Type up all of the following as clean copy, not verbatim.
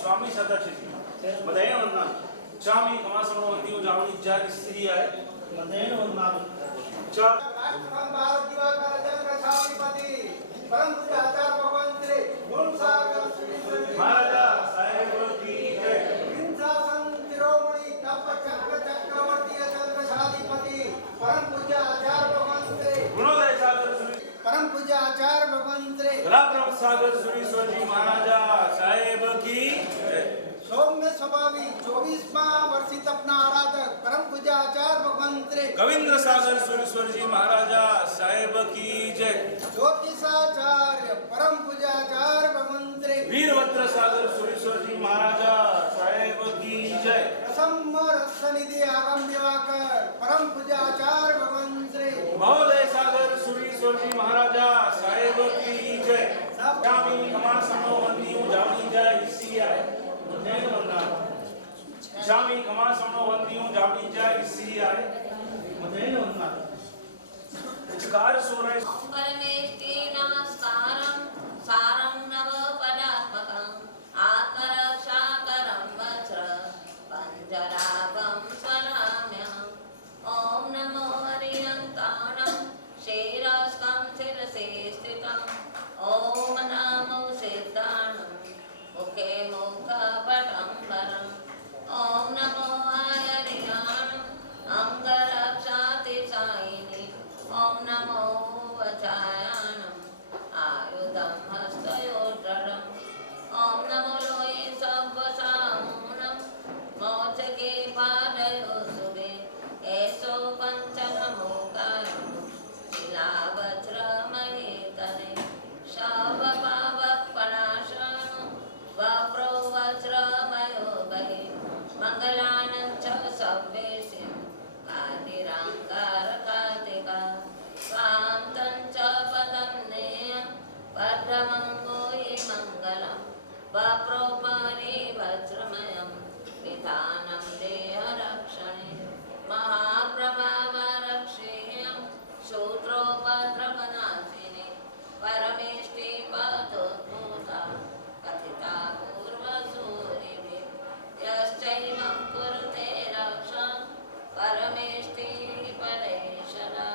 स्वामी सदा मदयन वंदना चामी कमासनो वंदी जावनी जाग स्त्री आए मदयन वंदना चा भारत दिवाकर जन छावनीपति परम पूज्य आचार्य भगवान श्री गुणसागर महाराजा साहेब की जय इंद्रासन शिरोमणि तप चक्र चक्रवर्ती चंद्र शादीपति परम पूज्य आचार्य भगवान श्री गुणोदय सागर श्री परम पूज्य आचार्य भगवान श्री पराक्रम सागर सुरेश्वर जी महाराजा साहेब की जय सौम्य स्वभावी 24वां वर्षित अपना आराधक परम पूज्य आचार्य भगवान श्री कविंद्र सागर सुरेश्वर जी महाराजा साहेब की जय ज्योतिषाचार्य परम पूज्य आचार्य भगवान श्री वीरभद्र सागर सुरेश्वर जी महाराजा साहेब की जय प्रसन्न रसनिधि आगम दिवाकर परम पूज्य आचार्य भगवान श्री महोदय सागर सुरेश्वर जी महाराजा साहेब की जय जामी कमासनो वंदियों जावनी जय इसी आए मदयन वंदना जामी कमासनो वंदियों जावनी जय इसी आए मदयन वंदना चकार सोरे परमेष्टि नमस्कारं सारं नव पदात्मकं आत्मरक्षाकरं वज्र पंजरागं स्वनाम्यहम् ॐ नमो हरियन्ताणं शिरस्कं शिरसि स्थितं ॐ नमो सिद्धाणं मुखे मुखपटं वरम् ॐ नमो हरियाणं अङ्गरक्षातिशायिनि ॐ नमो वचायानम् आयुधं हस्तयोर्दृढम् ॐ नमो लोये सव्वसामूनं मोचके पादयोः एषो पञ्चनमोकारं शिलावज्रमहेतले शावपावपणाशनो वप्रो वज्रमयो बहि मङ्गलानं च सव्येशिं कातिराङ्कारकातिका स्वान्तं च पदं नेयं भद्रमङ्गो हि मङ्गलं वप्रोपरि वज्रमयं विधानं देहरक्षणे महाप्रभावरक्षेयं शूद्रोपद्रवनाशिने परमेष्टि पदोद्भूता कथिता पूर्वसूरिभिः यश्चैवं कुरुते रक्षां परमेष्टि परेशना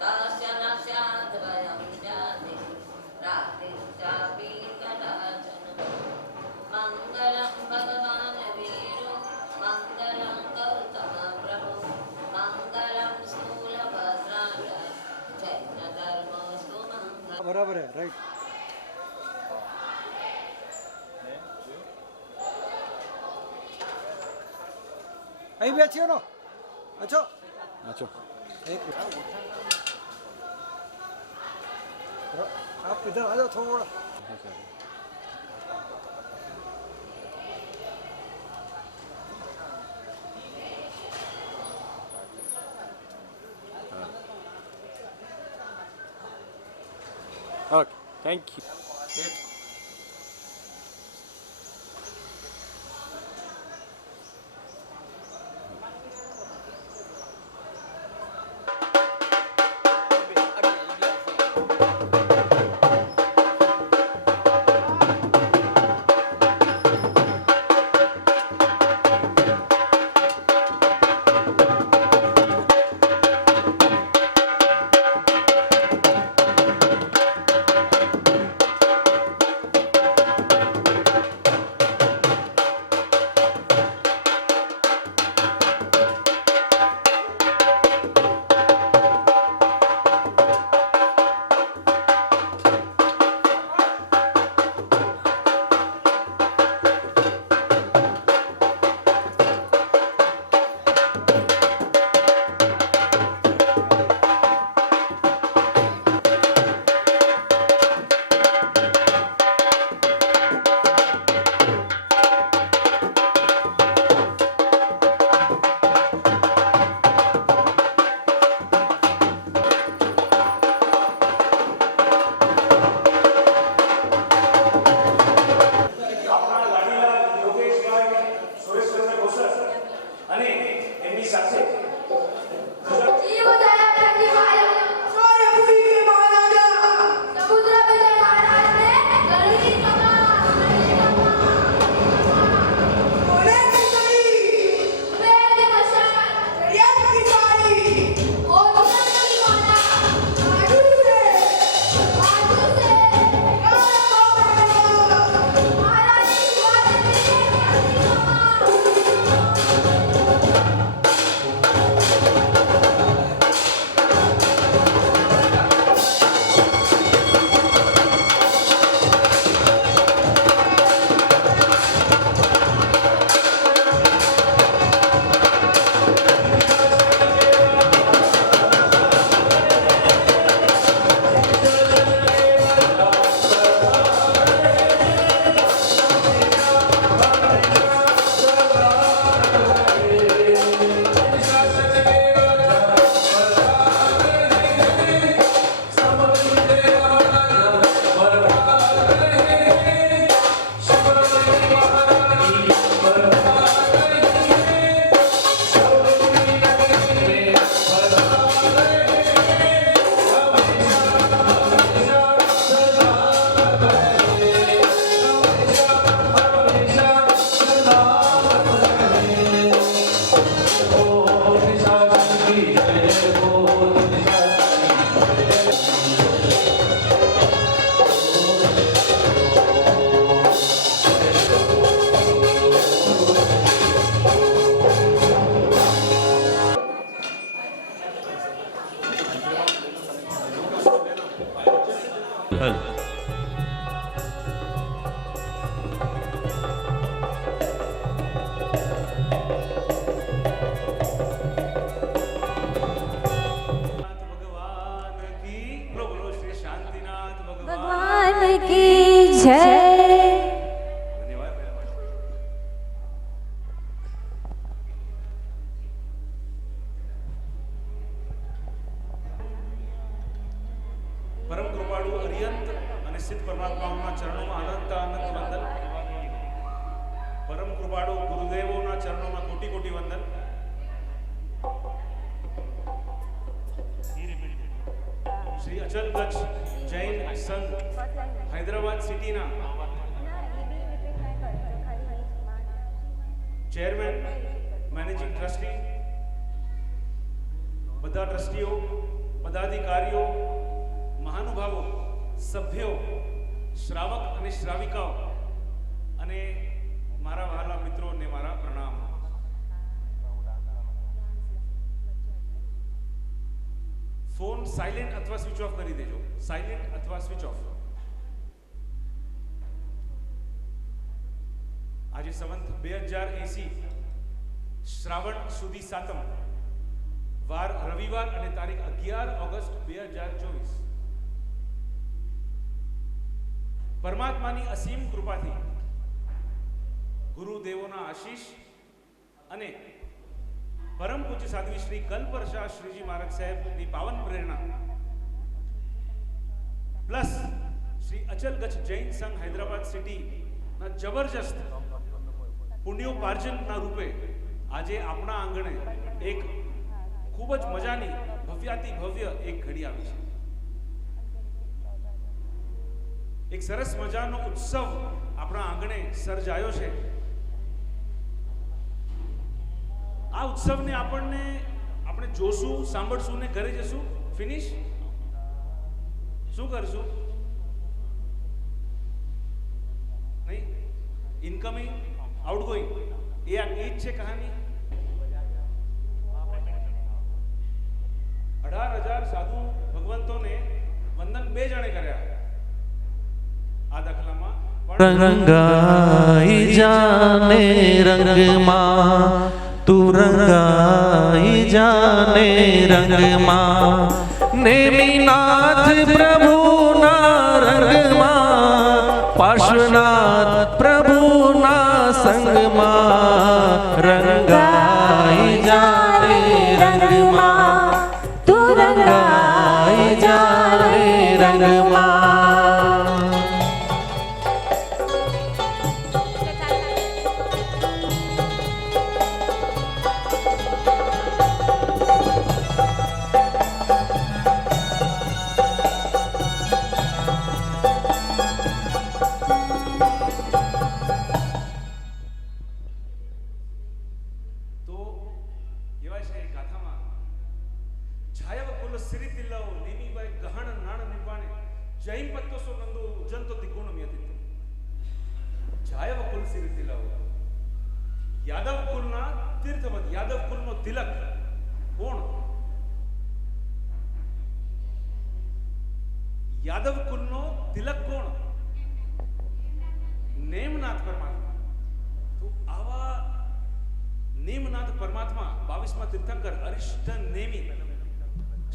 तस्य न स्याद्वयं जाति रात्रिश्चापि कदाचन અહીં બેઠ્યો નો અચ્છો અચ્છો एक आप इधर आ जाओ थोड़ा ઓકે થેન્ક યુ આપણા લાડીલા યોગેશભાઈ સુરેશભાઈ ભોસર અને એમની સાથે जीवदया प्रतिमालम सौरपुरी के महाराजा समुद्र विजय महाराज ने गढ़ी कमा बोले कितनी वेद मशाल रियात की सारी और की माला आजू से महाराज की बात ભગવાન કી બોલો શ્રી શાંતિનાથ ભગવાન भगवान की जय ધન્યવાદ પરમ કૃપાળુ અરિયંત અને સિદ્ધ પરમાત્માઓના ચરણોમાં અનંત અનંત વંદન પરમ કૃપાળુ ગુરુદેવોના ચરણોમાં કોટી કોટી વંદન શ્રી અચલગંજ જૈન સંઘ હૈદરાબાદ સિટીના ચેરમેન મેનેજિંગ ટ્રસ્ટી બધા ટ્રસ્ટીઓ પદાધિકારીઓ મહાનુભાવો સભ્યો શ્રાવક અને શ્રાવિકાઓ અને મારા વહાલા મિત્રોને મારા પ્રણામ ફોન સાયલેન્ટ અથવા સ્વિચ ઓફ કરી દેજો સાયલેન્ટ અથવા સ્વિચ ઓફ આજે સંવંત 2080 શ્રાવણ સુદી સાતમ, વાર રવિવાર અને તારીખ 11 ઓગસ્ટ 2024. પરમાત્માની અસીમ કૃપાથી, ગુરુદેવોના આશીષ અને પરમ પૂજ્ય સાધ્વી શ્રી કલ્પરશા શ્રીજી મહારાજ સાહેબની પાવન પ્રેરણા પ્લસ શ્રી અચલ ગચ્છ જૈન સંઘ હૈદરાબાદ સિટીના જબરજસ્ત પુણ્યોપાર્જનના રૂપે આજે આપણા આંગણે એક ખૂબ જ મજાની ભવ્યાતિ ભવ્ય એક ઘડી આવી છે. એક સરસ મજાનો ઉત્સવ આપણા આંગણે સર્જાયો છે. આ ઉત્સવને આપણે જોશું, સાંભળશું ને ઘરે જશું. ફિનિશ શું કરશું? નહીં, ઇનકમિંગ આઉટગોઈંગ એ જ છે કહાની. 18,000 સાધુ ભગવંતોને વંદન 2 જણે કર્યા. આ દાખલામાં રંગાઈ જાને રંગમાં, તું રંગાઈ જાને રંગમાં, નેમિનાથ પ્રભુના રંગમાં, પાર્શ્વનાથ પ્રભુના સંગમાં, રંગાઈ જાને રંગમાં, તું રંગાઈ જાને રંગમાં. યાદવ કુલના તીર્થવત, યાદવ કુલનો તિલક કોણ? યાદવ કુલનો તિલક કોણ? નેમનાથ પરમાત્મા. તો આવા નેમનાથ પરમાત્મા 22મા તીર્થંકર અરિષ્ટ નેમી,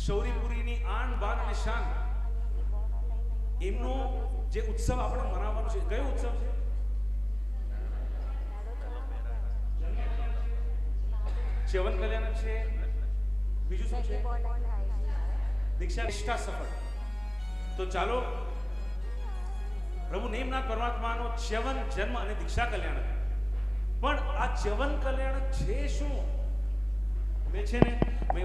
શૌરીપુરીની આન બાન અને શાન, એમનો જે ઉત્સવ આપણે મનાવવાનો છે, કયો ઉત્સવ છે? ચ્યવન કલ્યાણ છે. બીજું શું છે? દીક્ષા નિષ્ઠા સફળ. તો ચાલો પ્રભુ નેમનાથ પરમાત્માનો ચ્યવન જન્મ અને દીક્ષા કલ્યાણ. પણ આ ચ્યવન કલ્યાણ છે શું? મેં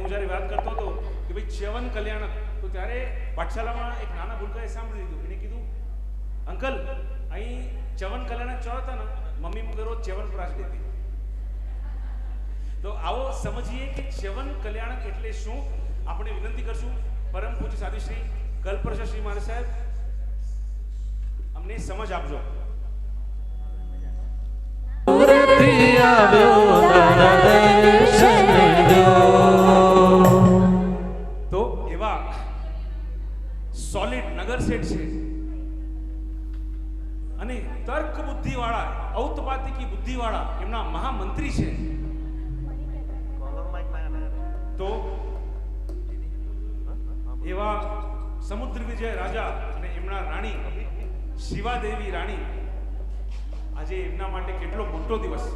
જ્યારે વાત કરતો હતો કે ભાઈ ચ્યવન કલ્યાણ, તો ત્યારે પાઠશાલામાં એક નાના ભૂલકાએ સાંભળી લીધું. એને કીધું, અંકલ અહીં ચ્યવન કલ્યાણ ચોરતા ને મમ્મી મુકે રોજ ચ્યવન પ્રાશ દેતી. તો આવો સમજીએ કે ચ્યવન કલ્યાણ એટલે શું. આપણે વિનંતી કરશું પરમ પૂજ્ય સાધુ શ્રી કલ્પરશા શ્રી મહારાજ સાહેબ, અમને સમજ આપજો. તો એવા સોલિડ નગર શેઠ છે અને તર્ક બુદ્ધિ વાળા, ઔતપાતિકી બુદ્ધિ વાળા એમના મહામંત્રી છે. તો એવા સમુદ્ર વિજય રાજા અને એમના રાણી શિવાદેવી રાણી, આજે એમના માટે કેટલો મોટો દિવસ.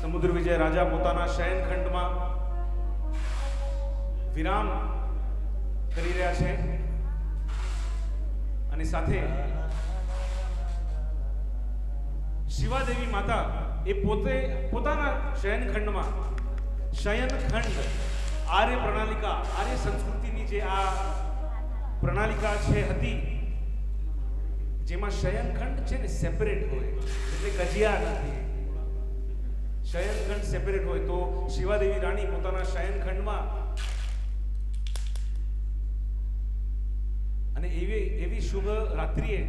સમુદ્ર વિજય રાજા પોતાના શયનખંડમાં વિરામ કરી રહ્યા છે અને સાથે શિવાદેવી માતા એ પોતે પોતાના શયનખંડમાં, શયનખંડ આર્ય પ્રણાલિકા, આર્ય સંસ્કૃતિની જે આ પ્રણાલિકા છે હતી, જેમાં શયનખંડ છે ને સેપરેટ હોય, એટલે કજિયા નથી. શયનખંડ સેપરેટ હોય તો શિવાદેવી રાણી પોતાના શયનખંડમાં અને એવી શુભ રાત્રિએ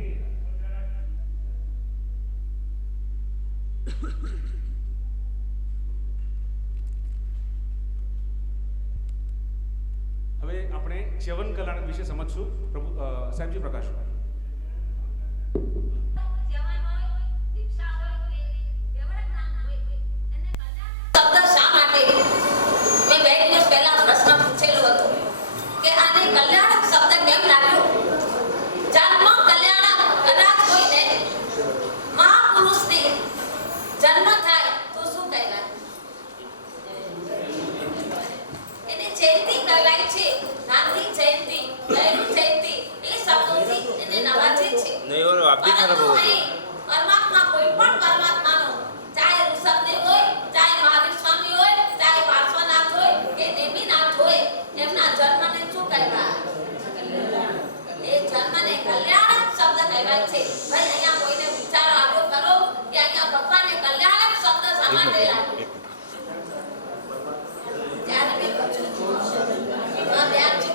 હવે આપણે ચ્યવન કલ્યાણ વિશે સમજશું. પ્રભુ સાહેબજી પ્રકાશ. ચ્યવન હોય, દીક્ષા બાપ બી ખરાબ હોવો જોઈએ. પરમાત્મા કોઈ પણ પરમાત્માનો ચાહે ઋષભદેવ હોય, ચાહે મહાવીર સ્વામી હોય, ચાહે પાર્શ્વનાથ હોય કે નેમિનાથ હોય, એમના જન્મને શું કહેવાય? એ જન્મને કલ્યાણક શબ્દ કહેવાય છે. ભાઈ અહીંયા કોઈને વિચાર આવ્યો ખરો કે અહીંયા ભગવાને કલ્યાણક શબ્દ શા માટે લાગ્યો? ત્યારે મેં પૂછ્યું એમાં ધ્યાન છે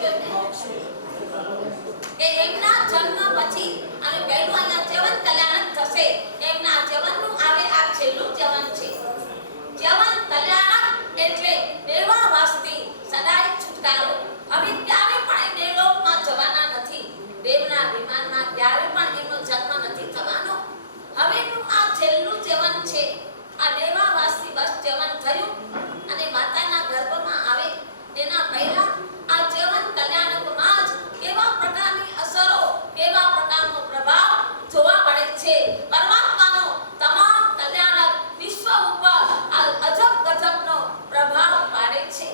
કે એમના જન્મ પછી અને પહેલું અહીંયા જીવન કલ્યાણક થશે. એમના જીવનનું આવે આ છેલ્લું જીવન છે. જીવન કલ્યાણક એટલે દેવાવાસથી સદાય છુટકારો. હવે ક્યારે પણ એ દેવલોકમાં જવાના નથી. દેવના વિમાનમાં ક્યારે પણ એમનો જન્મ નથી થવાનો. હવેનું આ છેલ્લું જીવન છે. આ દેવાવાસથી બસ જીવન થયું અને માતાના ગર્ભમાં આવે તેના પહેલા આ જીવન કલ્યાણકમાં જ કેવા પ્રકારની અસરો, કેવા પ્રકારનો પ્રભાવ જોવા મળે છે. પરમાત્માનો તમામ કલ્યાણક વિશ્વ ઉપર આ અજબ ગજબનો પ્રભાવ પાડે છે.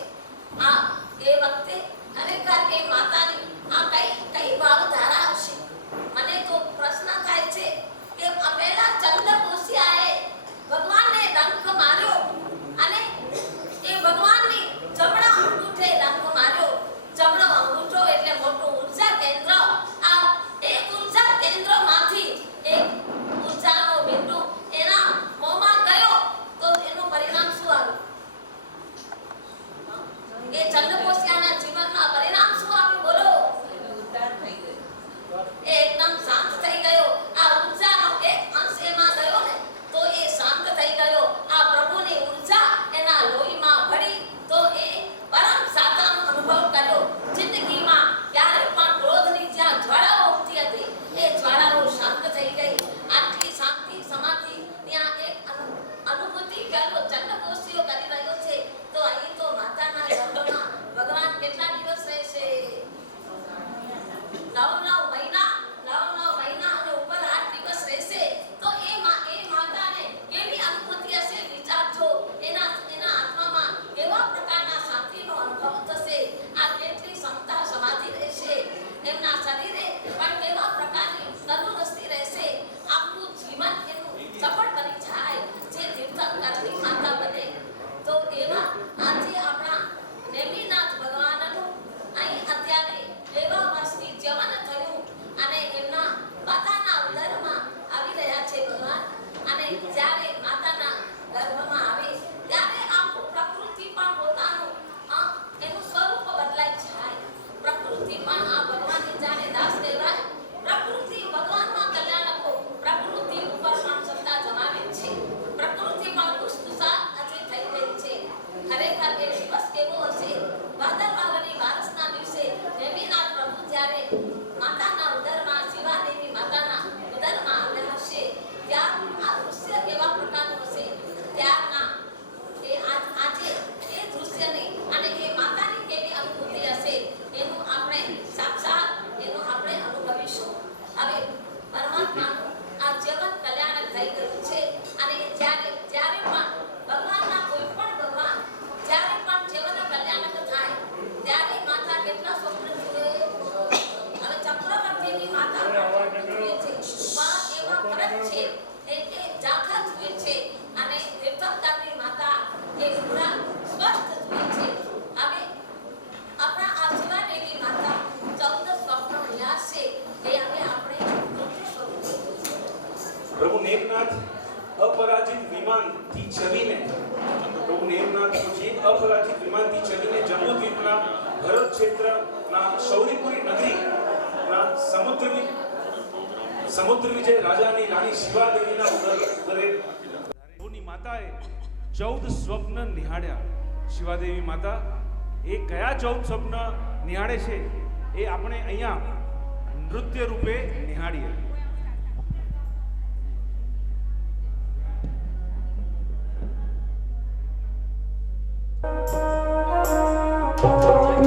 આ એ વખતે ખરેખર એ માતાની આ કઈ ભાવધારા હશે? મને તો પ્રશ્ન થાય છે કે આ પહેલા ચંદ્રકોશિયાએ ભગવાનને ડંખ માર્યો અને એ ભગવાનની જમણા અંગૂઠે ડંખ માર્યો. જમણો અંગૂઠો એટલે મોટું ઉર્જા કેન્દ્ર. આ એક ઉર્જા કેન્દ્રમાંથી એક ઉર્જાનો બિંદુ એના મોંમાં ગયો તો એનું પરિણામ શું આવ્યું? એ ચંદ્રકોશિયાના જીવનમાં પરિણામ શું આવ્યું? બોલો. ઉદ્ધાર થઈ ગયો. એ એકદમ શાંત થઈ ગયો. આ ઉર્જાનો એક અંશ એમાં ગયો ને તો એ શાંત થઈ ગયો. આ પ્રભુની ઉર્જા એના લોહીમાં ભળી તો એ પરમ સાતાનો અનુભવ કર્યો. જિંદગીમાં ક્યારે પણ ક્રોધની જ્યાં જ્વાળાઓ ઉઠતી હતી એ જ્વાળાઓ શાંત થઈ ગઈ. આટલી શાંતિ સમાધિ ત્યાં એક અનુભૂતિ પેલો ચંદ્રકોશિયો કરી રહ્યો છે. તો અહીં તો માતાના ગર્ભમાં ભગવાન કેટલા દિવસ રહેશે? 9 મહિના અને ઉપર 8 દિવસ રહેશે. તો એ માતાને કેવી અનુભૂતિ હશે વિચારજો. એના આત્મામાં કેવા પ્રકારના શાંતિનો અનુભવ થશે? આ કેટલી ક્ષમતા સમાધિ રહેશે? એમના શરીરે પણ કેવા પ્રકારની તંદુરસ્તી રહેશે? આખું જીવન એનું સફળ બની જાય જે તીર્થંકરની માતા બને. તો એવા આજે આપણા નેમિનાથ ભગવાનનું અહીં અત્યારે દેવાવાસની જીવન થયું અને એમના માતાના ઉદરમાં આવી રહ્યા છે ભગવાન. અને જ્યારે માતાના ગર્ભમાં આવે ત્યારે આખું પ્રકૃતિ પણ પોતાનું એનું સ્વરૂપ બદલાઈ જાય. પ્રકૃતિ પણ આ ભગવાનની જાણે દાસ કહેવાય. પ્રકૃતિ ભગવાનમાં કલ્યાણકો પ્રકૃતિ ઉપર પણ સત્તા જમાવે છે. પ્રકૃતિ પણ ખુશખુશાલ આજે થઈ ગઈ છે. ખરેખર એ દિવસ કેવો હશે? ભાદરવાની બારસના દિવસે નેમિનાથ પ્રભુ જ્યારે માતાના ઉદરમાં શિવાદેવી માતાના ઉદરમાં આવ્યા હશે ત્યાં આ દૃશ્ય કેવા પ્રકારનું હશે? ત્યારના એ આજે એ દૃશ્યની અને એ માતાની કેવી અનુભૂતિ હશે એનું આપણે સાક્ષાત અનુભવીશું. હવે પરમાત્માનું આ જીવન કલ્યાણ થઈ ગયું છે અને જ્યારે પણ ભગવાનના કોઈ પણ ભગવાન જ્યારે પણ જીવન કલ્યાણક થાય ત્યારે માતા કેટલા સ્વપ્ન જુએ? હવે ચક્રવર્તીની માતા જુએ છે પણ એવા ફરક છે એટલે ઝાંખા જુએ છે અને તીર્થંકરની માતા એ પૂરા સ્પષ્ટ જુએ છે. હવે આપણા આ શિવાદેવી માતા 14 સ્વપ્ન રહ્યા છે એ હવે આપણે પ્રભુ નેમનાથ અપરાજિત વિમાનથી ચડીને જમ્મુદ્વીપના ભરત ક્ષેત્રના શૌરીપુરી નગરીના સમુદ્ર વિજય રાજાની રાણી શિવાદેવીના ઉદરે પ્રભુની માતાએ 14 સ્વપ્ન નિહાળ્યા. શિવાદેવી માતા એ કયા 14 સ્વપ્ન નિહાળે છે એ આપણે અહીંયા નૃત્ય રૂપે નિહાળીએ.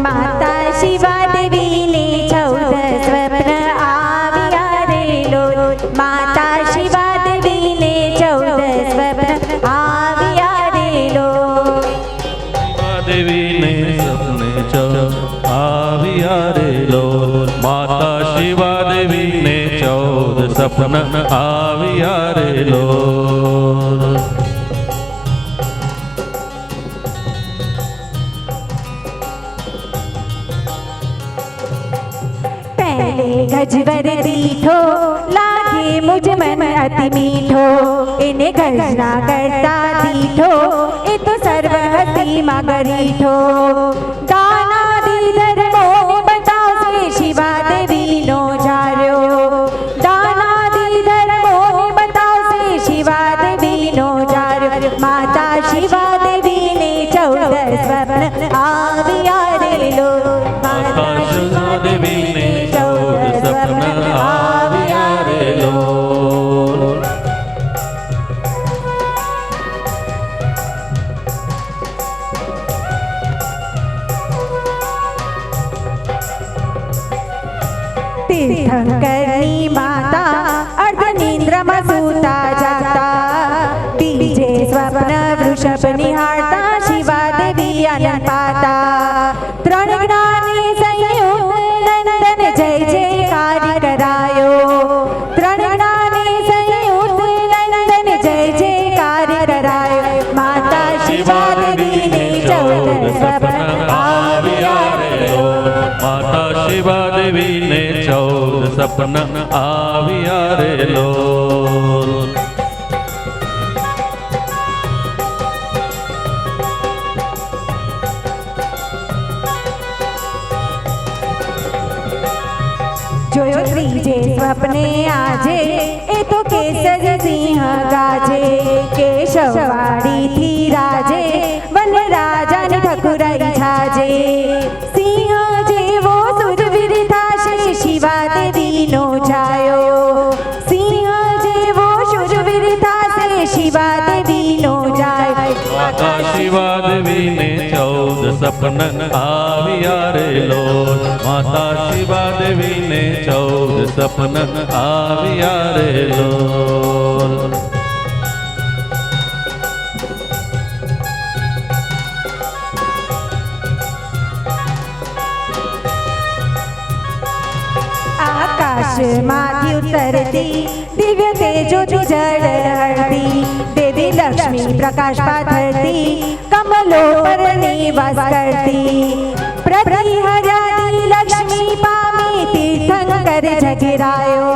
માતા શિવા દેવીને 14 સ્વપ્ન આવ્યા રે લોલ. માતા શિવા દેવીને 14 સ્વપ્ન આવ્યા રે લોલ. દેવીને સપને આવ્યા રે લોલ. માતા શિવા દેવીને 14 સપન આવ્યા રે લોલ. पहले गजबर दीठो लागे मुझ मन अति मीठो इन्हें गर्जना करता दीठो ये तो सर्वहती मगरीठो दाना दीधर मोह बताओ से शिवा देवी नो जार्यो दाना दीधर मोह बताओ से शिवा देवी नो जार्यो माता शिवा देवी ने 14 स्वप्न आविया रे लो माता शिवा देवी ने 14 स्वप्न आविया रे लोल. तीर्थंकरनी माता अर्धनिंद्र मसूता जाता बीजे स्वप्न वृषभ निहारता शिवा देवी आनंद पाता त्रण ज्ञानी संयुक्त नंदन जय जयकार करायो त्रण ज्ञानी संयुक्त नंदन जय जयकार करायो माता शिवा देवी ने 14 स्वप्न आविया रे लोल. માતા શિવા દેવીને 14 સપન આવ્યા રે લોલ. જોયો ત્રીજે સ્વપ્ને આજે એ તો કેસર સિંહ ગાજે કેશવવાડી થી રાજે વન રાજાની ઠકુરાઈ છાજે સિંહ જેવો સુરવીર થાશે શિવા દેવીનો જાયો સિંહ જેવો સુરવીર થાશે શિવા દેવીનો જાયો માતા શિવા દેવીને 14 સપન આવ્યા રે લોલ. માતા શિવા દેવીને 14 સપન આવ્યા રે લોલ. આકાશમાંથી ઉતરતી દિવ્ય તેજોથી જળ હળતી દેવી લક્ષ્મી પ્રકાશ પાથરતી કમલો પર નિવાસ કરતી પ્રતિ હરિયાળી લક્ષ્મી પામી તીર્થંકર જગરાયો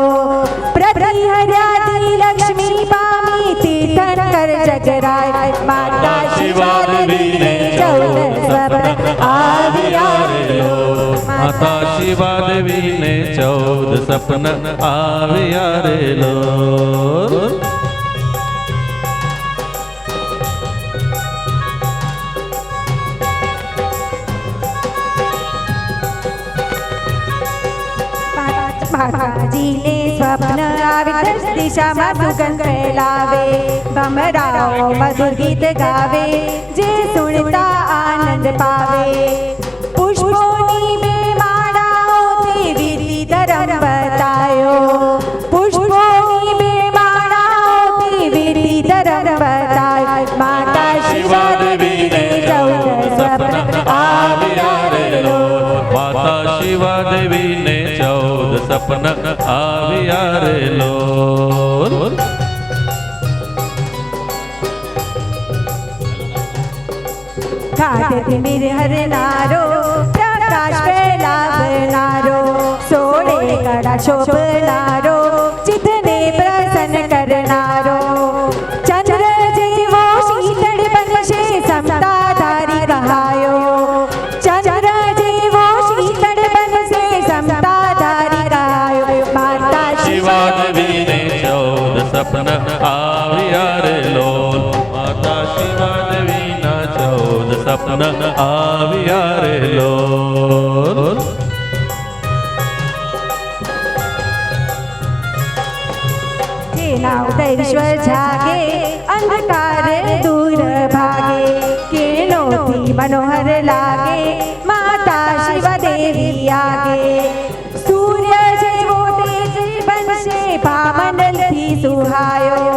પ્રતિ હરિયાળી લક્ષ્મી પામી તીર્થંકર જગરાયો માતા શિવા દેવીને 14 સ્વપ્ન આવ્યા રે લોલ. માતા શિવા દેવીને 14 સપન આવ્યા રે લોલ. માતાજીને સ્વપ્ન આવી 10 દિશામાં સુગંધ ફેલાવે ભમરાઓ મધુર ગીત ગાવે જે સુણતા આનંદ પાવે પુષ્પોની બે માળાઓથી વીરતી ધર્મ બતાયો પુષ્પોની બે માળાઓથી વીરતી ધર્મ બતાયો માતા શિવા દેવીને 14 સ્વપ્ન આવ્યા રે લોલ. માતા શિવા દેવીને 14 સપન આવ્યા રે લોલ. घाटથી નિર્હરનારો પ્રકાશ ફેલાવનારો સોળે કળા શોભનારો ચિત્તને પ્રસન્ન કરનારો ચંદ્ર જેવો શીતળ બનશે સમતાધારી કહાયો ચંદ્ર જેવો શીતળ બનશે સમતાધારી કહાયો માતા શિવા દેવીને 14 સપન આવ્યા રે લોલ. માતા શિવા દેવીના 14 સપન આવ્યા રે લોલ. જેના ઉદય વિશ્વ જાગે અંધકાર દૂર ભાગે કિરણોથી મનોહર લાગે માતા શિવા દેવી આગે સૂર્ય જેવો તેજ બનશે ભામંડલથી સુહાયો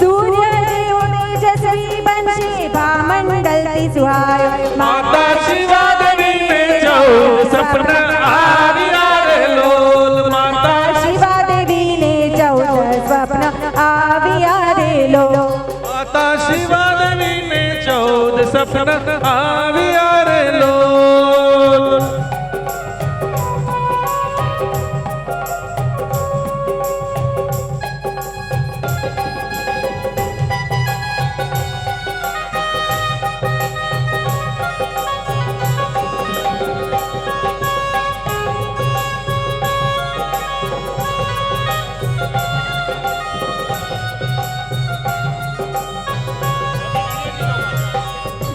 સૂર્ય જેવો તેજસ્વી બનશે ભામંડલથી સુહાયો માતા શિવા દેવીને 14 સપન આવ્યા રે લોલ. માતા શિવા દેવીને 14 સપન આવ્યા રે લોલ.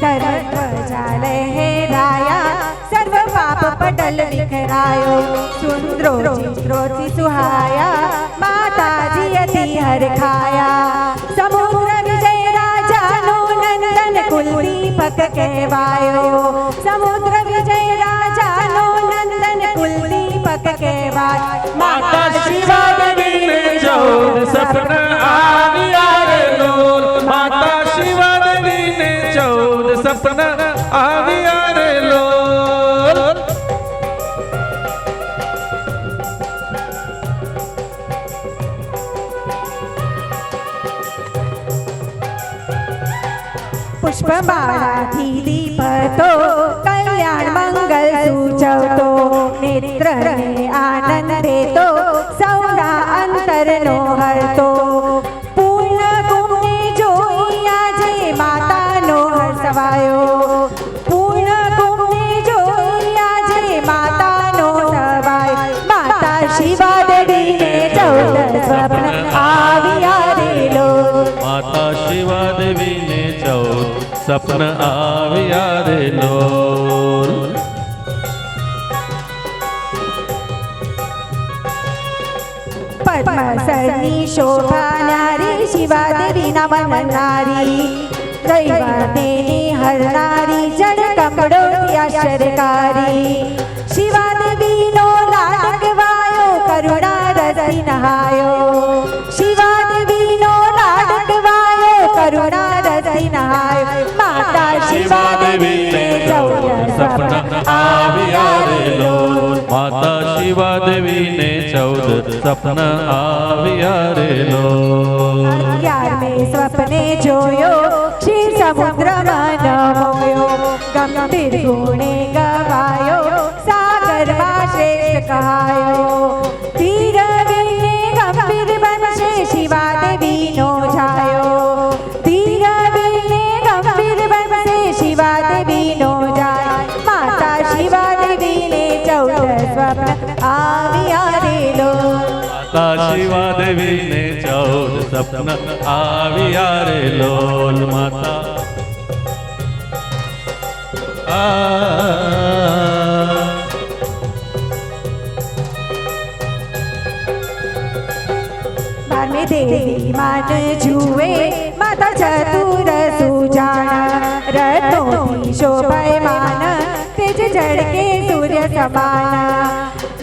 ધર્મધ્વજા લહેરાયા સર્વ પાપ પટલ વિખરાયો સુંદરો ચિત્રોથી સુહાયા માતાજી અતિ હરખાયા સમુદ્ર વિજય રાજાનો નંદન કુલદીપક કહેવાયો સમુદ્ર વિજય રાજાનો નંદન કુલદીપક કહેવાય માતા શિવા દેવીને 14 સપન આવ્યા રે લોલ. માતા શિવા દેવીને 14 સપન આવ્યા રે લોલ. પુષ્પમાળાથી દીપતો કલ્યાણ મંગલ સૂચવતો નેત્રને આનંદ દેતો સૌના અંતરનો હરતો પૂર્ણ કુંભને જોઈ આજે માતાનો હર્ષવાયો પૂર્ણ કુંભને જોઈ આજે માતાનો સવાય માતા શિવા દેવીને 14 સ્વપ્ન આવ્યા રે લોલ. માતા શિવા દેવીને 14 સપન આવ્યા રે લોલ. પદ્મસરની શોભા નારી શિવા દેવીના વનનારી દૈવતેની હરનારી જળ કમળોથી આશ્ચર્યકારી શિવા દેવીનો લાડ ગવાયો કરુણા રસથી નહાયો શિવા દેવીનો લાડ ગવાયો કરુણા રસથી નહાયો માતા શિવા દેવીને 14 સપન આવ્યા રે લોલ. માતા શિવા દેવીને 14 સપન આવ્યા રે લોલ. 11મે સ્વપ્ને જોયો ક્ષીર સમુદ્રમાં નમોયો ગંભીર ગુણે ગવાયો સાગરમાં શ્રેષ્ઠ કહાયો ધીર વીને ગંભીર બનશે શિવા દેવીનો છાયો ધીર વીને ગંભીર બનશે શિવા દેવીનો જાય માતા શિવા દેવીને 14 સ્વપ્ન આવ્યા રે લોલ. માતા શિવા દેવીને 14 સપન આવ્યા રે લોલ. માતા બારમે દેવી માન જુએ માતા ચતુર સુજાણ રત્નોથી શોભાયમાન તેજ ઝળકે સૂર્ય સમાન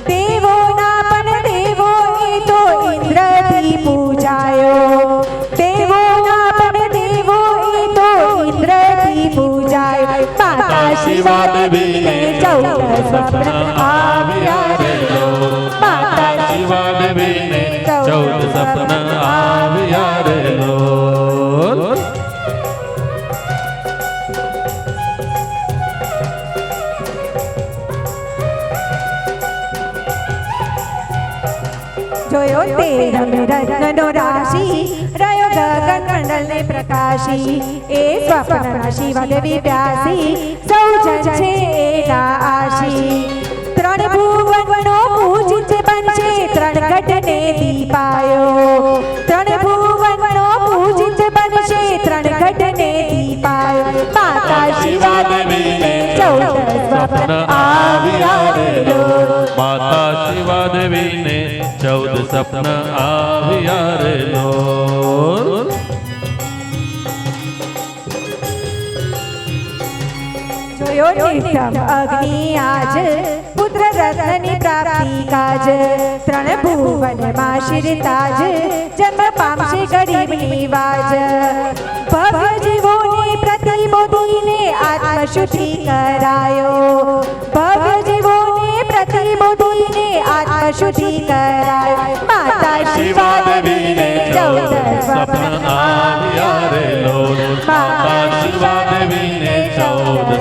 દેવોના પણ દેવો એ તો ઇન્દ્રથી પૂજાયો દેવોના પણ દેવો એ તો ઇન્દ્રથી પૂજાયો માતા શિવા દેવીને 14 સ્વપ્ન આવ્યા રે લોલ. માતા શિવા દેવીને 14 સપન આવ્યા રે લોલ. જોયો તે રત્નનો રાશિ રહ્યો ગગન મંડળને પ્રકાશી એ સ્વપ્નમાં શિવા દેવી પ્યાસી સૌ જન છે એના આશી ત્રણ ભુવનનો પૂજિત બનશે ત્રણ ઘટને દીપાયો ત્રણ ભુવનનો પૂજિત બનશે ત્રણ ઘટને દીપાયો માતા શિવા દેવીને 14 સ્વપ્ન આવ્યા રે લોલ. માતા શિવા દેવીને 14 સપન આવ્યા રે લોલ. જોયો નિત્યમ અગ્નિ આજ પુત્ર રત્નની પ્રાપ્તિ કાજ ત્રણ ભુવનમાં શિરતાજ જન્મ પામશે ગરીબની વાજ ભવ્ય જીવોને પ્રતિબોધીને આત્મશુદ્ધિ કરાયો ભવ્ય જીવોને પ્રતિબોધીને આત્મશુદ્ધિ કરાયો માતા શિવા દેવીને 14 સપન આવ્યા રે લોલ. માતા શિવા દેવીને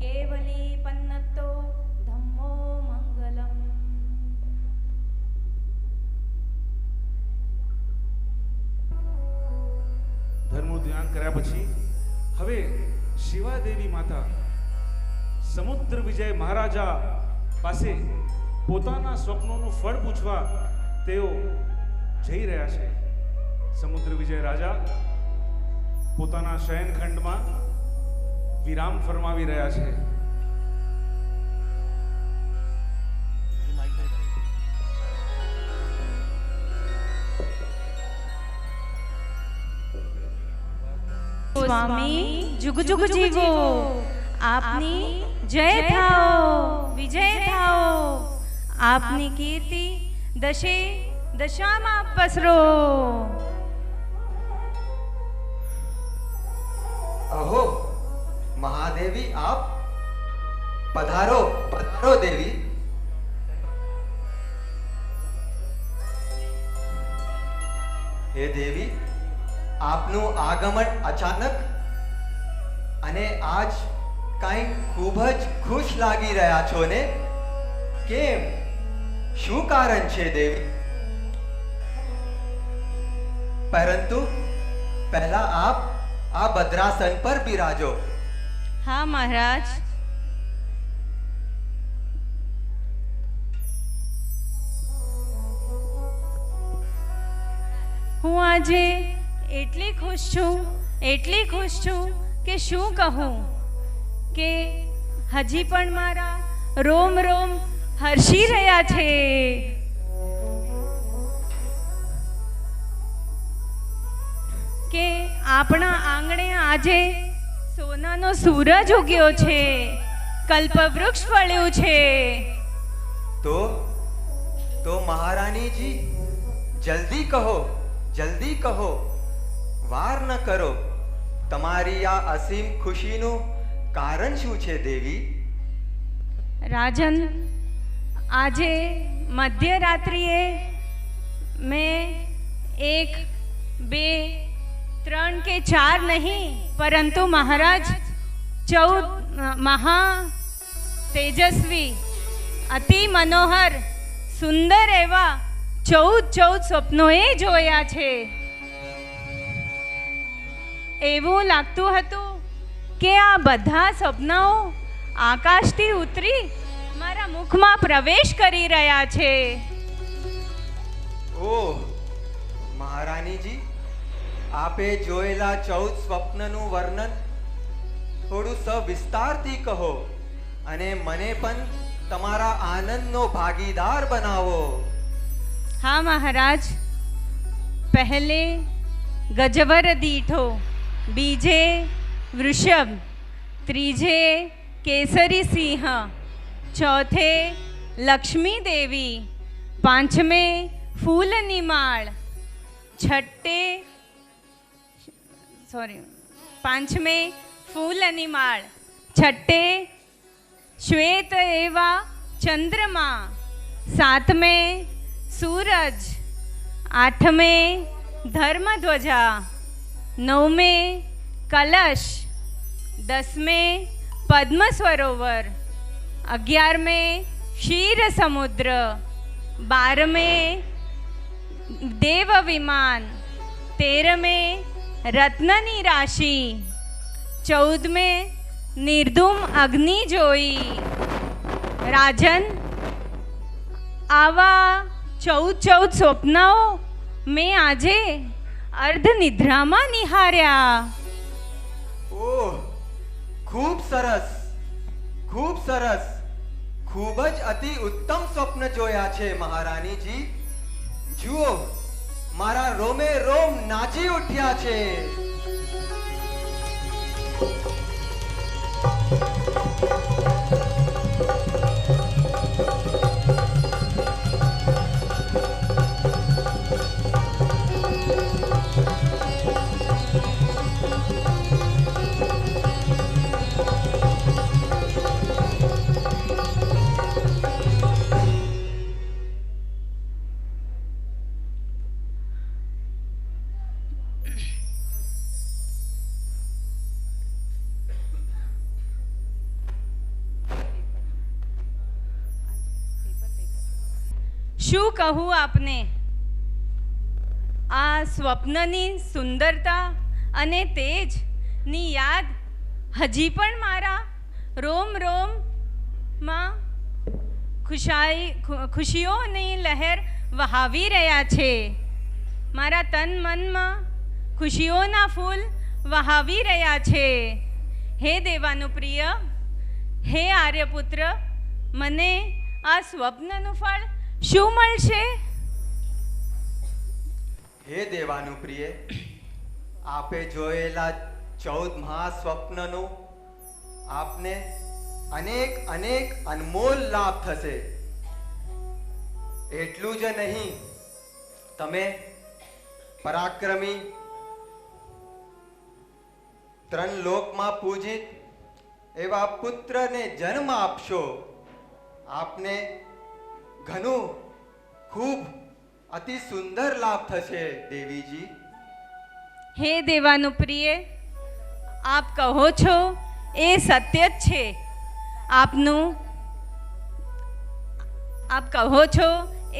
કેવલી પન્નતો ધમ્મો મંગલમ. ધર્મનું ધ્યાન કર્યા પછી હવે શિવાદેવી માતા સમુદ્ર વિજય મહારાજા પાસે પોતાના સ્વપ્નોનું ફળ પૂછવા તેઓ જઈ રહ્યા છે. સમુદ્ર વિજય રાજા પોતાના શયનખંડમાં વિરામ ફરમાવી રહ્યા છે. સ્વામી જુગ જુગ જીવો, આપની જય થાઓ, વિજય થાઓ, આપની કીર્તિ દશે દશામાં પસરો. अहो महादेवी आप पधारो पधारो देवी. हे देवी, આપનું આગમન અચાનક અને આજ કાંઈ ખૂબ જ ખુશ લાગી રહ્યા છો ને? કેમ, શું કારણ છે દેવી? પરંતુ પહેલા આપ આ ભદ્રાસન પર બિરાજો. હા મહારાજ. હું આજે એટલી ખુશ છું કે શું કહું, કે હજી પણ મારા રોમ રોમ હર્ષી રહ્યા છે. કે આપણા આંગણે આજે સોનાનો સૂરજ ઉગ્યો છે, કલ્પવૃક્ષ ફળ્યું છે. તો મહારાણીજી જલ્દી કહો, વાર ન કરો. તમારી આ અસીમ ખુશીનું કારણ શું છે દેવી? રાજન, આજે મધ્યરાત્રિએ મેં 1, 2, 3 કે 4 નહીં, પરંતુ મહારાજ 14 મહા તેજસ્વી અતિ મનોહર સુંદર એવા 14 સ્વપ્નોએ જોયા છે. એવું લાગતું હતું કે આ બધા સપનાઓ આકાશથી ઉતરી મારા મુખમાં પ્રવેશ કરી રહ્યા છે. ઓહ મહારાણીજી, આપે જોયેલા 14 સ્વપ્નનું વર્ણન થોડું સવિસ્તારથી કહો અને મને પણ તમારા આનંદનો ભાગીદાર બનાવો. હા મહારાજ. પહેલે ગજવર દીઠો, બીજે વૃષભ, ત્રીજે કેસરી સિંહ, ચોથે લક્ષ્મી દેવી, પાંચમે ફૂલની માળ, પાંચમે ફૂલની માળ, છઠ્ઠે શ્વેત એવા ચંદ્રમા, સાતમે સૂરજ, આઠમે ધર્મધ્વજા, નવમે કલશ, દસમે પદ્મ સરોવર, 11મે ક્ષીર સમુદ્ર, 12મે દેવ વિમાન, 13મે રત્નની રાશિ, 14મે નિર્ધૂમ અગ્નિ જોઈ. રાજન, આવા 14 સ્વપ્નાઓ મેં આજે અર્ધ નિદ્રામાં નિહાળ્યા. ઓહ, ખૂબ સરસ, ખૂબ સરસ, ખૂબ જ અતિ ઉત્તમ સ્વપ્ન જોયા છે મહારાણીજી. જુઓ, મારા રોમે રોમ નાચી ઉઠ્યા છે. શું કહું આપને? આ સ્વપ્નની સુંદરતા અને તેજની યાદ હજી પણ મારા રોમ રોમમાં ખુશીઓની લહેર વહાવી રહ્યા છે. મારા તન મનમાં ખુશીઓના ફૂલ વહાવી રહ્યા છે. હે દેવાનુપ્રિય, હે આર્યપુત્ર, મને આ સ્વપ્નનું ફળ શું મળશે? હે દેવાનુપ્રિય, આપે જોયેલા 14 મહાસ્વપ્નનું આપને અનેક અનેક અનમોલ લાભ થશે. એટલું જ નહીં, તમે પરાક્રમી, 3 લોકમાં પૂજિત એવા પુત્રને જન્મ આપશો. આપને ઘણું ખૂબ અતિ સુંદર લાભ થશે દેવીજી. હે દેવાનુપ્રિય, આપ કહો છો એ સત્ય જ છે. આપ કહો છો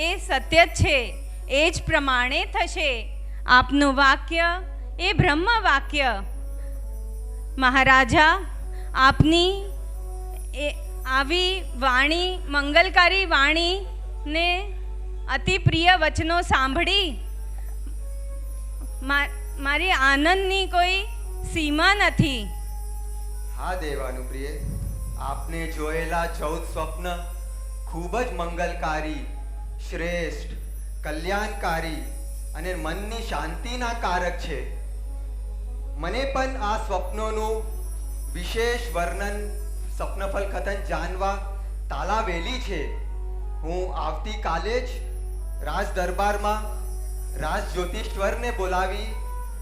એ સત્ય જ છે. એ જ પ્રમાણે થશે. આપનું વાક્ય એ બ્રહ્મ વાક્ય. મહારાજા, આપની એ આવી વાણી, મંગલકારી વાણીને અતિ પ્રિય વચનો સાંભળી મારી આનંદની કોઈ સીમા નથી. હા દેવાનુપ્રિય, આપને જોયેલા 14 સ્વપ્ન ખૂબ જ મંગલકારી, શ્રેષ્ઠ, કલ્યાણકારી અને મનની શાંતિના કારક છે. મને પણ આ સ્વપ્નોનું વિશેષ વર્ણન, સ્વપ્નફલ કથન જાણવા તાલાવેલી છે. હું આવતીકાલે જ રાજ દરબારમાં રાજ જ્યોતિષ્વરને બોલાવી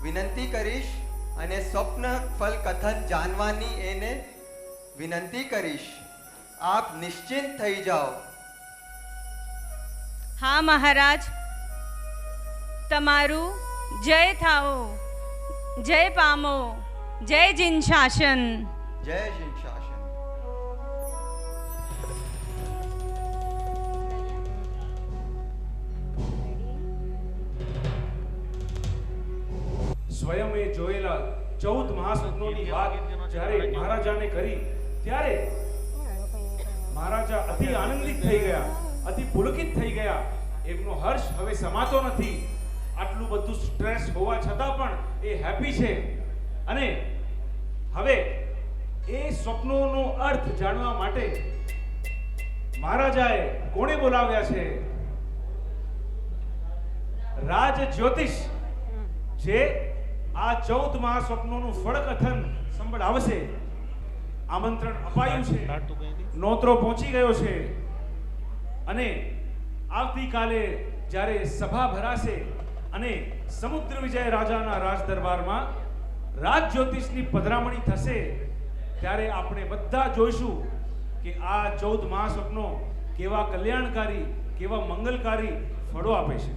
વિનંતી કરીશ અને સ્વપ્નફલ કથન જાણવાની એને વિનંતી કરીશ. આપ નિશ્ચિંત થઈ જાઓ. હા મહારાજ, તમારું જય થાઓ, જય પામો, જય જીન શાસન. જય જીન શાસન. સ્વયં એ જોયેલા 14 મહાસ્વપ્નોની વાત જ્યારે મહારાજાને કરી ત્યારે મહારાજા અતિ આનંદિત થઈ ગયા, અતિ પુલકિત થઈ ગયા. એમનો હર્ષ હવે સમાતો નથી. આટલું બધું સ્ટ્રેસ હોવા છતાં પણ એ હેપી છે. અને હવે એ સ્વપ્નોનો અર્થ જાણવા માટે મહારાજાએ કોણે બોલાવ્યા છે? રાજ જ્યોતિષ, જે આ 14 મહાસ્વપ્નોનું ફળકથન સંભળાવશે. આમંત્રણ અપાયું છે, નોતરો પહોંચી ગયો છે અને આવતીકાલે જ્યારે સભા ભરાશે અને સમુદ્ર વિજય રાજાના રાજ દરબારમાં રાજ જ્યોતિષની પધરામણી થશે ત્યારે આપણે બધા જોઈશું કે આ 14 મહાસ્વપ્નો કેવા કલ્યાણકારી, કેવા મંગલકારી ફળો આપે છે.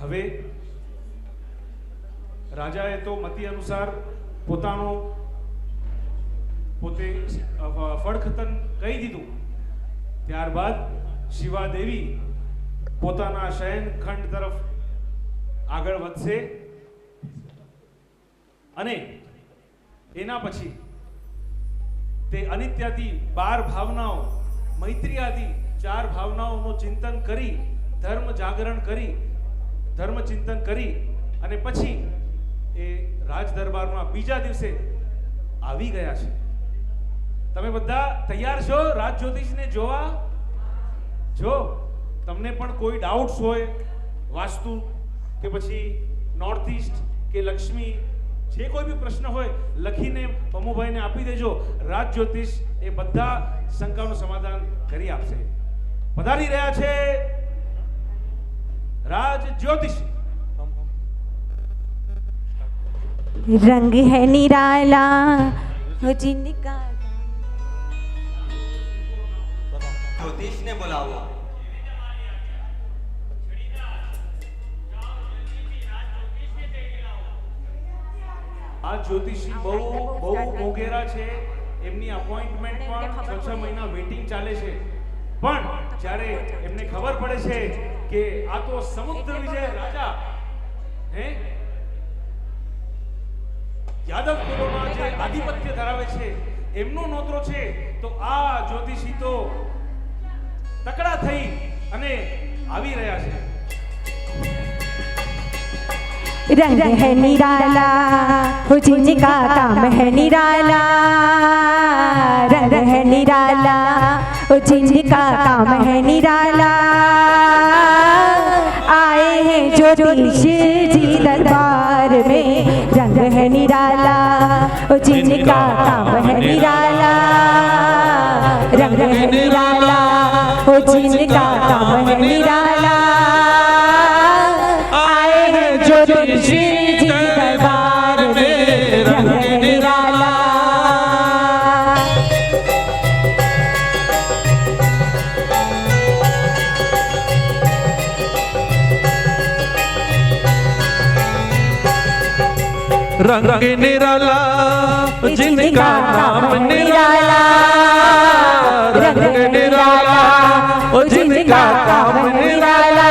હવે રાજાએ તો મતિ અનુસાર પોતે ફળકથન કહી દીધું. ત્યારબાદ શિવા દેવી પોતાના શયન ખંડ તરફ આગળ વધશે અને એના પછી તે અનિત્યાદી 12 ભાવનાઓ, મૈત્રી 4 ભાવનાઓનું ચિંતન કરી, ધર્મ જાગરણ કરી, ધર્મ ચિંતન કરી અને પછી એ રાજ દરબારમાં બીજા દિવસે આવી ગયા છે. તમે બધા તૈયાર છો રાજ જ્યોતિષને જોવા? જો તમને પણ કોઈ ડાઉટ્સ હોય વાસ્તુ કે પછી નોર્થ ઈસ્ટ કે લક્ષ્મી, જે કોઈ બી પ્રશ્ન હોય લખીને પમુભાઈને આપી દેજો. રાજ જ્યોતિષ એ બધા શંકાઓનું સમાધાન કરી આપશે. પધારી રહ્યા છે રાજ જ્યોતિષ. रंग है निराला हो जिनका. જ્યોતિષને બોલાવો. આ જ્યોતિષી બહુ મોંઘેરા છે. એમની અપોઇન્ટમેન્ટ પણ 6 મહિના વેટિંગ ચાલે છે. પણ જ્યારે એમને ખબર પડે છે કે આ તો સમુદ્ર વિજય રાજા યાદવ કુલોમાં જે આધિપત્ય ધરાવે છે એમનો નોતરો છે, તો આ જ્યોતિષી તો તકડા થઈ અને આવી રહ્યા છે। रंग है निराला हो जिनका काम है निराला, रंग है निराला हो जिनका काम है निराला। आए हैं ज्योतिष जी दरबार में, रंग है निराला हो जिनका काम है निराला, रंग है निराला हो जिनका काम है निराला। ज्योतिषी जी दरबार में रंग निराला। रंग निराला जिनका नाम निराला, रंग निराला जिनका नाम निराला।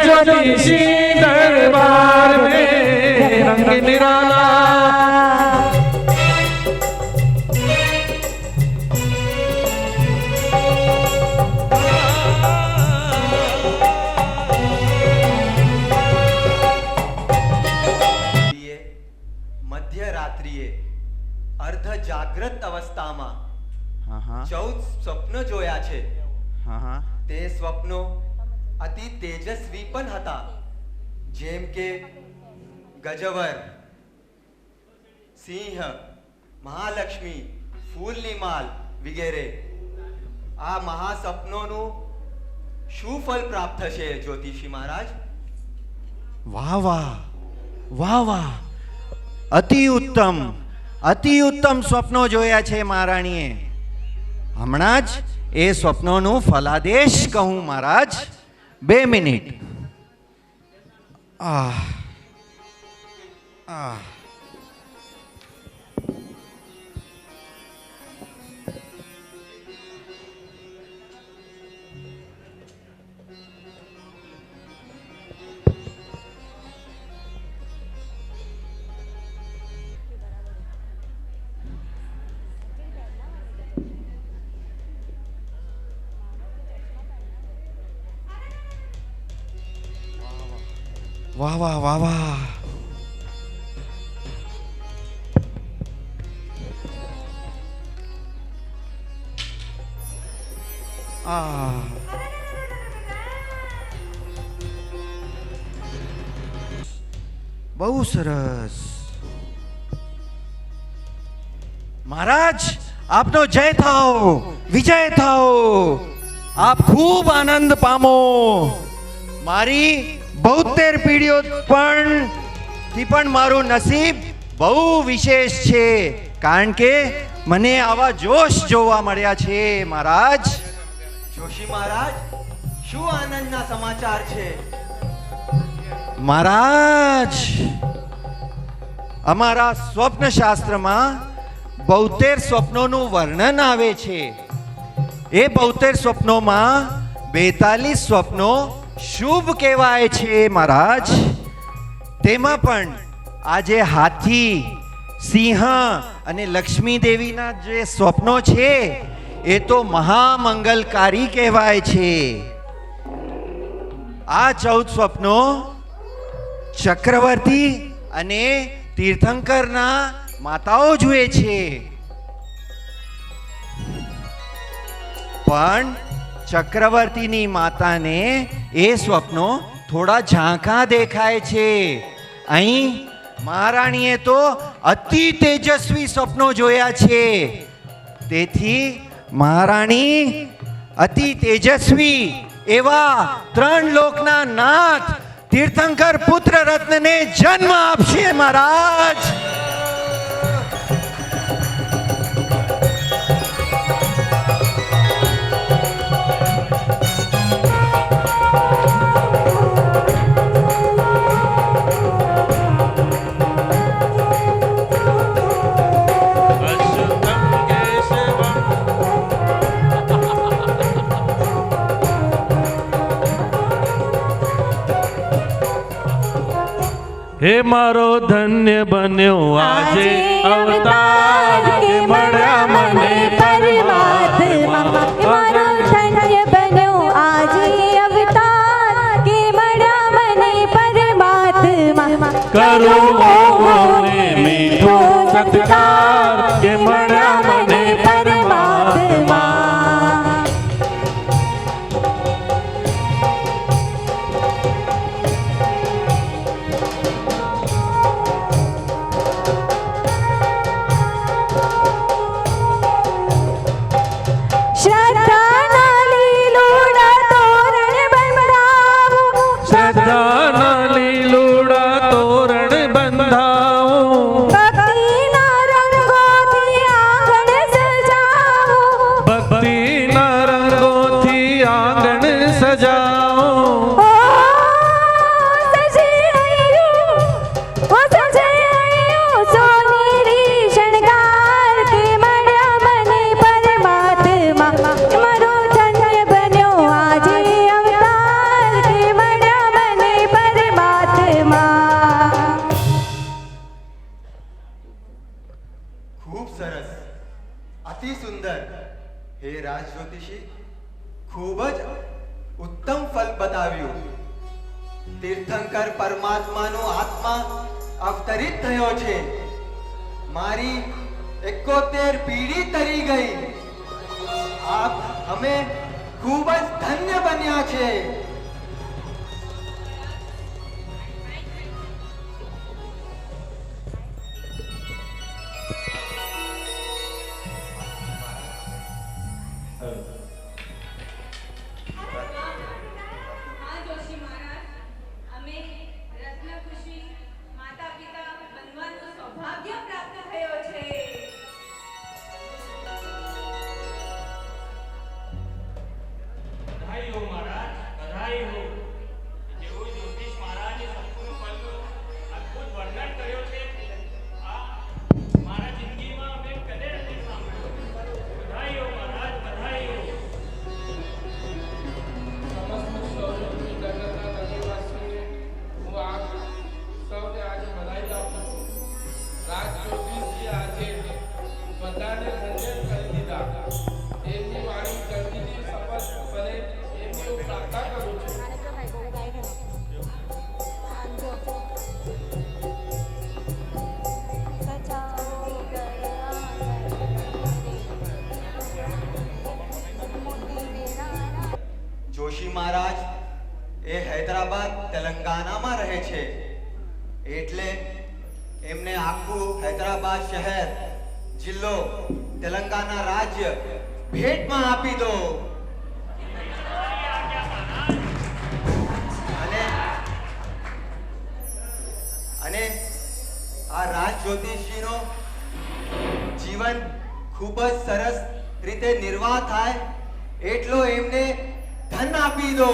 ज्योतिषी दरबार में रंग निराला। મધ્યરાત્રિએ અર્ધ જાગ્રત અવસ્થામાં 14 સ્વપ્નો જોયા છે। તે સ્વપ્નો અતિ તેજસ્વી પણ હતા, જેમ કે ગજવર, સિંહ, મહાલક્ષ્મી, ફૂલની માલ વગેરે। આ મહાસપનોનું શું ફળ પ્રાપ્ત થશે જ્યોતિષી મહારાજ? વાહ વાહ વાહ વાહ, અતિ ઉત્તમ સ્વપ્નો જોયા છે મહારાણીએ। હમણાં જ એ સ્વપ્નોનું ફલાદેશ કહું મહારાજ। 2 મિનિટ। વાહ વાહ વાહ વાહ, બહુ સરસ મહારાજ। આપનો જય થાઓ, વિજય થાઓ, આપ ખૂબ આનંદ પામો। મારી 72 પેઢીઓ પણ મારું નસીબ બહુ વિશેષ છે, કારણ કે મને આવા જોશ જોવા મળ્યા છે મહારાજ। જોશી મહારાજ, શું આનંદના સમાચાર છે? મહારાજ, અમારા સ્વપ્ન શાસ્ત્રમાં 72 સ્વપ્નોનું વર્ણન આવે છે। એ 72 સ્વપ્નોમાં 42 સ્વપ્નો શુભ કહેવાય છે મહારાજ। તેમાં પણ આજે હાથી, સિંહ અને લક્ષ્મી દેવીના જે સ્વપ્નો છે એ તો મહામંગલકારી કહેવાય છે। આ 14 સ્વપ્નો ચક્રવર્તી અને તીર્થંકરના માતાઓ જુએ છે, પણ ચક્રવર્તીની માતાને એ સ્વપ્નો થોડા ઝાંખા દેખાય છે। અહીં મહારાણીએ તો અતિ તેજસ્વી સ્વપ્નો જોયા છે, તેથી મહારાણી અતિ તેજસ્વી એવા 3 લોકના નાથ તીર્થંકર પુત્ર રત્નને જન્મ આપશે મહારાજ। હે મારો ધન્ય બન્યો આજે અવતાર કે મળ્યા મને પરમાત્મા મારો ધન્ય બન્યો આજે અવતાર કે મળ્યા મને પરમાત્મા કરું ઓને મીઠો સત્કાર કે મળ્યા મને પરમાત્મા શ્રદ્ધાના લીલોડા તોરણ બંધાવો શ્રદ્ધાના લીલોડા તોરણ બંધાવો ભક્તિના રંગોથી આંગણ સજાવો ભક્તિના રંગોથી આંગણ સજાવો ઓ સજૈયું સોનેરી શણગાર કે મળ્યા મને પરમાત્મા મારો ધન્ય બન્યો આજે અવતાર કે મળ્યા મને પરમાત્મા ખૂબ સરસ, અતિ સુંદર. હે રાજ જ્યોતિષી, ખૂબ જ ઉત્તમ ફલ બતાવ્યું. તીર્થંકર પરમાત્માનો આત્મા અવતરિત થયો છે. મારી 71 પીઢી તરી ગઈ. આપ અમે ખૂબ જ ધન્ય બન્યા છે. હા જોશી મહારાજ, અમે રત્નખુશી માતા પિતા બનવાનું સૌભાગ્ય પ્રાપ્ત થયો છે. બધાઈ હો મહારાજ, બધાઈ હો. જેવું જ્યોતિષ મહારાજે સંપૂર્ણ ફળનું અદ્ભુત વર્ણન કર્યો છે, આ મારા જિંદગીમાં અમે કદે નથી સાંભળ્યું. બધાઈ હો મહારાજ, બધાઈ હો. જોશી મહારાજ એ હૈદરાબાદ તેલંગાનામાં રહે છે, એટલે એમને આખું હૈદરાબાદ શહેર, જિલ્લો, તેલંગાના રાજ્ય ભેટમાં આપી દો. અને આ રાજ જ્યોતિષીનો જીવન ખૂબ જ સરસ રીતે નિર્વાહ થાય એટલો એમને ધન આપી દો.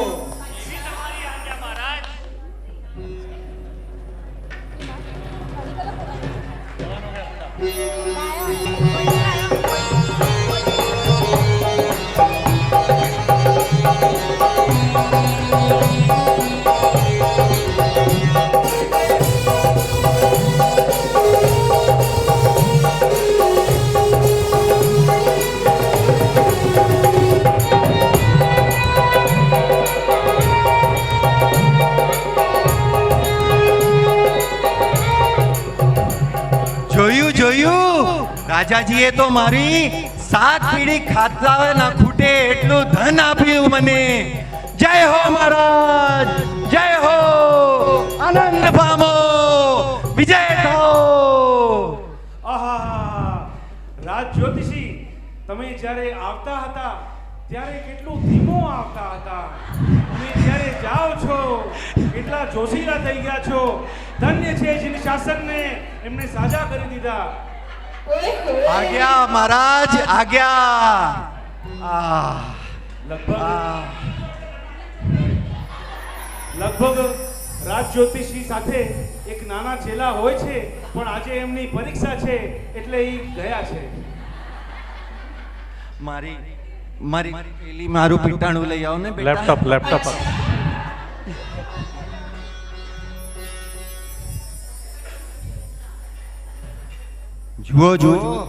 જોયું રાજાજીએ તો મારી 7 પેઢી ખાતા ના ખૂટે એટલું ધન આપ્યું મને. જય હો મહારાજ, જય હો. આનંદ પામો, વિજય થાઓ. આહા, રાજ જ્યોતિષી, તમે જ્યારે આવતા હતા ત્યારે કેટલું ધીમો આવતા હતા, અને જ્યારે જાઓ છો કેટલા જોશીલા થઈ ગયા છો. ધન્ય છે જેની શાસનને એમને સાજા કરી દીધા. આજ્ઞા મહારાજ, આજ્ઞા. લગભગ રાજ જ્યોતિષી સાથે એક નાના ચેલા હોય છે, પણ આજે એમની પરીક્ષા છે એટલે એ ગયા છે. મારી પેલી મારું પીટાણું લઈ આવો ને બેટા. લેપટોપ જુઓ જુઓ,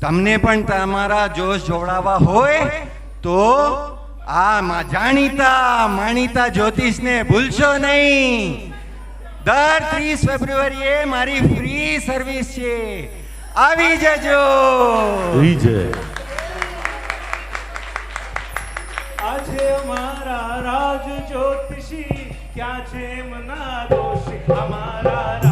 તમને પણ તમારા જોશ જોડાવા હોય તો આ જાણીતા માણીતા જ્યોતિષને ભૂલશો નહીં. દર 30 ફેબ્રુઆરીએ મારી ફ્રી સર્વિસ છે, આવી જજો. આજે અમારા રાજ જ્યોતિષી ક્યાં છે મના દોષી અમારા